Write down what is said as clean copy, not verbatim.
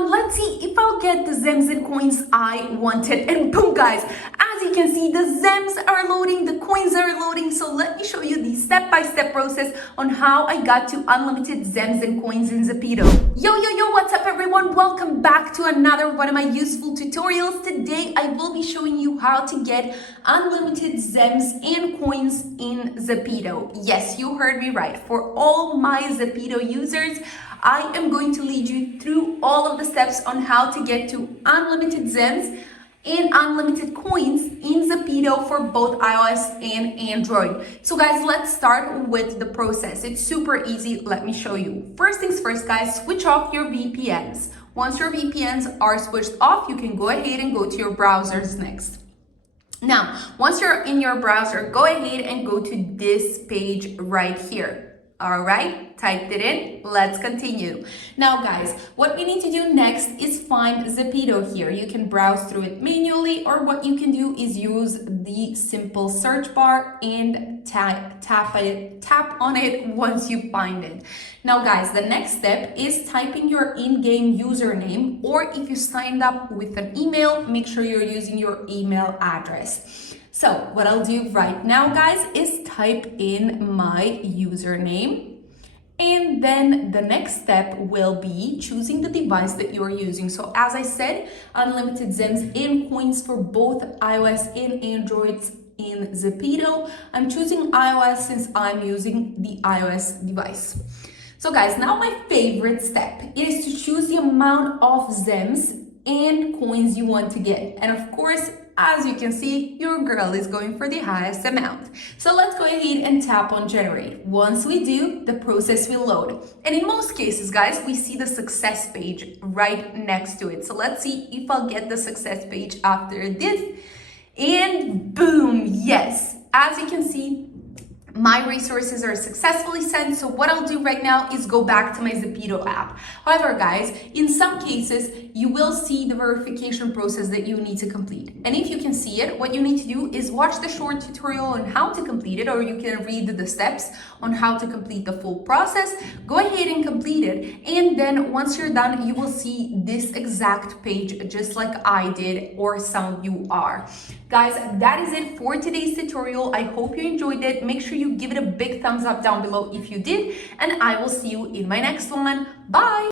everyone, let's see if I'll get the Zems and coins I wanted. And boom guys, as you can see, the Zems are loading, the coins are loading. So let me show you the step-by-step process on how I got to unlimited Zems and coins in Zepeto. Yo, what's up everyone? Welcome back to another one of my useful tutorials. Today I will be showing you how to get unlimited Zems and coins in Zepeto. Yes, you heard me right. For all my Zepeto users, I am going to lead you through all of the steps on how to get to unlimited Zems and unlimited coins in Zepeto for both iOS and Android. So guys, let's start with the process. It's super easy. Let me show you. First things first, guys, switch off your VPNs. Once your VPNs are switched off, you can go ahead and go to your browsers next. Now, once you're in your browser, go ahead and go to this page right here. All right, typed it in. Let's continue. Now, guys, what we need to do next is find Zepeto here. You can browse through it manually, or what you can do is use the simple search bar and tap on it once you find it. Now, guys, the next step is typing your in-game username, or if you signed up with an email, make sure you're using your email address. So what I'll do right now, guys, is type in my username. And then the next step will be choosing the device that you're using. So as I said, unlimited Zems and coins for both iOS and Androids in Zepeto. I'm choosing iOS since I'm using the iOS device. So guys, now my favorite step is to choose the amount of Zems and coins you want to get. And of course, as you can see, your girl is going for the highest amount. So let's go ahead and tap on generate. Once we do, the process will load. And in most cases, guys, we see the success page right next to it. So let's see if I'll get the success page after this. And boom, yes. As you can see, my resources are successfully sent. So what I'll do right now is go back to my Zepeto app. However, guys, in some cases, you will see the verification process that you need to complete. And if you can see it, what you need to do is watch the short tutorial on how to complete it, or you can read the steps on how to complete the full process. Go ahead and complete it. And then once you're done, you will see this exact page, just like I did, or some of you are. Guys, that is it for today's tutorial. I hope you enjoyed it. Make sure you give it a big thumbs up down below if you did, and I will see you in my next one. Bye!